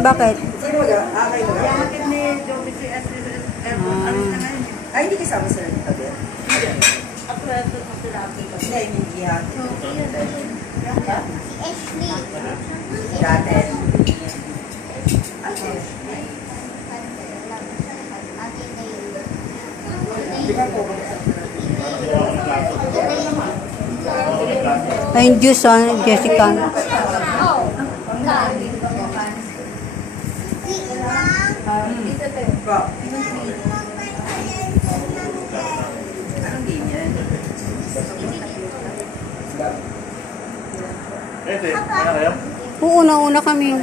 Bakit? Ay, hindi kasama sila ng tabi. Hindi, hindi ihati. Dati. Ayun, juice, Jessica. Anong game yan? Kaya kayo? Oo, una kami.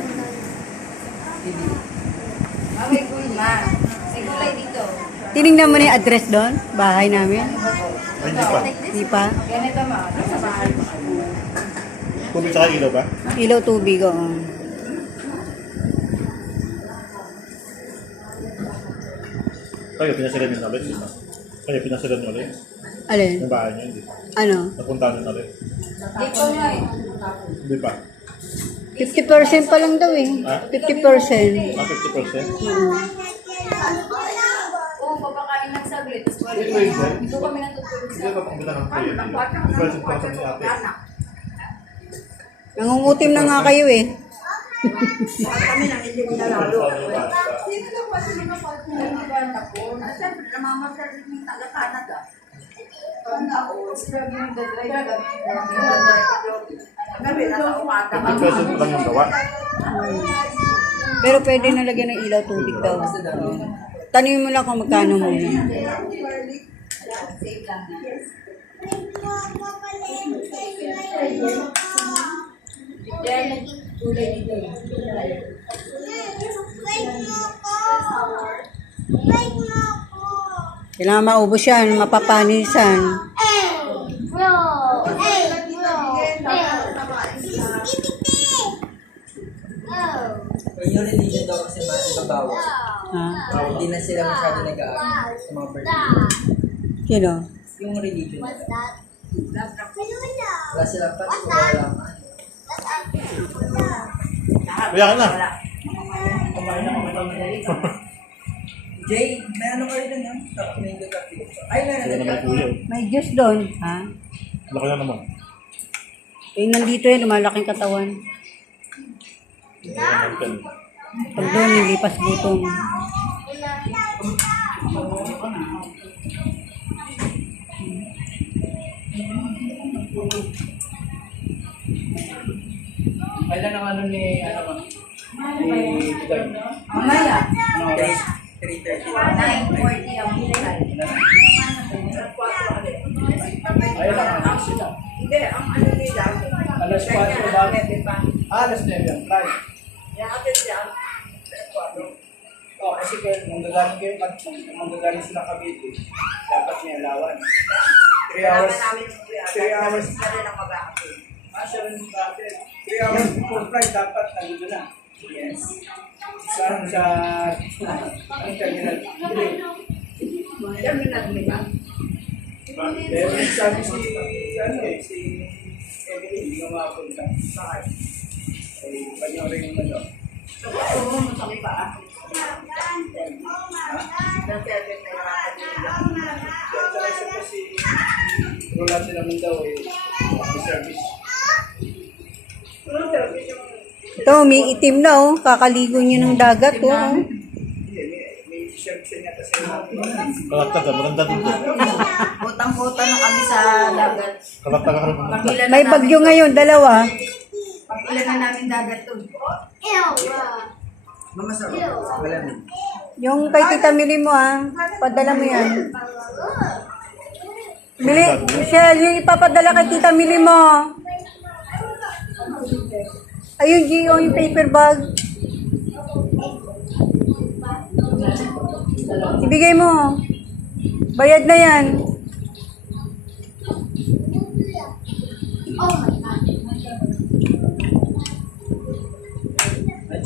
Tinignan mo na yung address doon? Bahay namin? Ay, hindi pa. Di pa? Tubig sa ilaw ba? Ilaw tubig, oo. Kayo, pinasilan nyo na ulit, di ba? Kayo, pinasilan nyo ulit. Alin? Yung bahay nyo, hindi. Ano? Napunta nyo na ulit. Hindi pa. 50% pa lang daw eh. 50%. Ah, 50%? Oo, papakain ng saglit. Tapos wala. Ito yun, sir. Dito kami natutulog Hindi sa... ba pang bilang ng kuya dito? 50% ni ate. Nangungutim na nga kayo eh. Kami nang hindi nilalalo. Sino na po sila na po? Siyempre, namamasal ng taga-Canada. Yung present lang yung gawa. Pero pwede na lagyan ng ilaw tubig daw. Tanungin mo lang kung magkano muna. Kailangan maubos yan, mapapanisan. Yung religion daw kasi mababawas. Ha? Hindi na sila masyado nag-aaral sa mga birthday. Sino? Yung religion nila. Wala silang pati kung wala lang. Kaya ka na. Jay, may ano kayo dun yun? Mango coffee. Ay, Kaya meron naman kuya. May juice doon. Ha? Laki na naman. Yung nandito yun, lumalaking katawan. Kaya naman. Pag doon, nilipas gutom. Kailan ang ano ni ni Tigan? Mamaya. Ano oras? 3:30. 9:40 ang bilay. Ayun lang ang sila. Hindi, ang ano nila. Alas 4 ba? Alas 9 ang flight. Yakapit siya. Oh, kasi kung manggagaling sila Cavite, dapat may alawan. 3 hours. 3 hours. Kaya lang mag-aakit. Siya rin bakit? 3 hours before flight, dapat nandito na. Yes. Sa ang terminal. Terminal nila. Pero sabi si Emily, hindi nga makapunta. Bakit? Ay, panyo rin yung ano. So, kung mo sa iba, nag-service na yung akin nila. Kaya tsaka isa pa si Roland naman daw service. Ito, may itim na oh. Kakaligo niyo ng dagat oh. Hindi, may service niya kasi Kalaktaga, maganda dito. Utang-utang na kami sa dagat. Kalaktaga ka rin maganda. Pagilan May bagyo ngayon, dalawa. Pagilan na namin dagat to. Mamasarap. Wala mo. Yung kay Tita Mili mo ah. Padala mo yan. Mili, Michelle, yung ipapadala kay Tita Mili mo. Ayun, Gio, yung paper bag. Ibigay mo. Bayad na yan.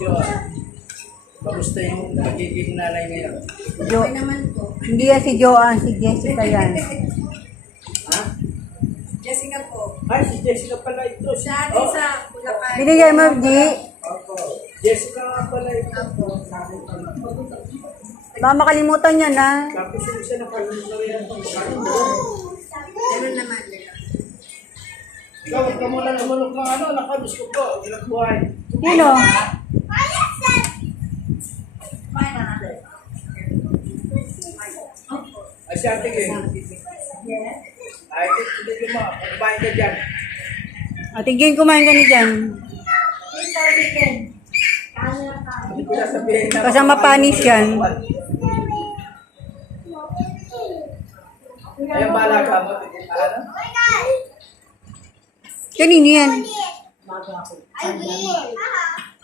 medyo Kamusta yung magiging nanay ngayon? Jo, hindi yan si Joanne, si Jessica yan. Ha? Jessica po. Ay, si Jessica pala ito. Siya din sa Bulacan. Binigay mo, G. Opo. Jessica nga pala ito. Baka makalimutan niya na. Tapos yung isa nakalimutan rin. Ganun naman. Ikaw, huwag ka muna namunok ng ano, nakabis ko po. Ilang buhay. Sino? Ay, si Ate Geng. Ay, hindi mo. Kumain ka dyan. Ate Ging, kumain ka na dyan. Hindi ko sasabihin na. Kasama panis yan. Ay, ang bahala ka mo. Ano? Kanino yan?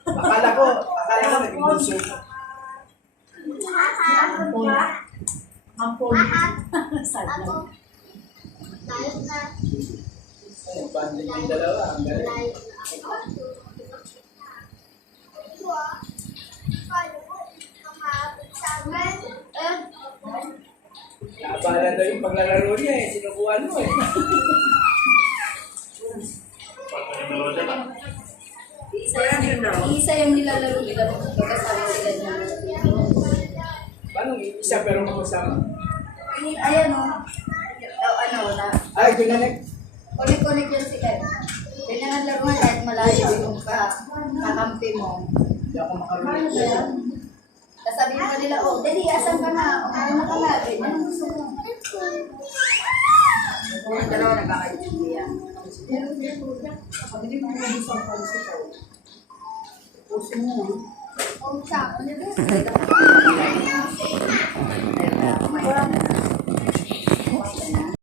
Akala ko naging bunso. Ang banding yung dalawa. Ang galing. Naabala daw yung paglalaro niya eh. Sinukuhan mo eh. Isa yung nilalaro nila. Kasama sila niya. Paano isa pero makasama? Ayan o. Ano na. Ay, ginanek. Connect yan sila. Kaya nga laro nga kahit malayo yung kakampi mo. Hindi ako makarunod. Sasabihin mo nila, oh, dali, asan ka na? Ano ka na? Anong gusto mo? Ang dalawa nagkakaintindihan. Puso mo. Oh, sa ako nila.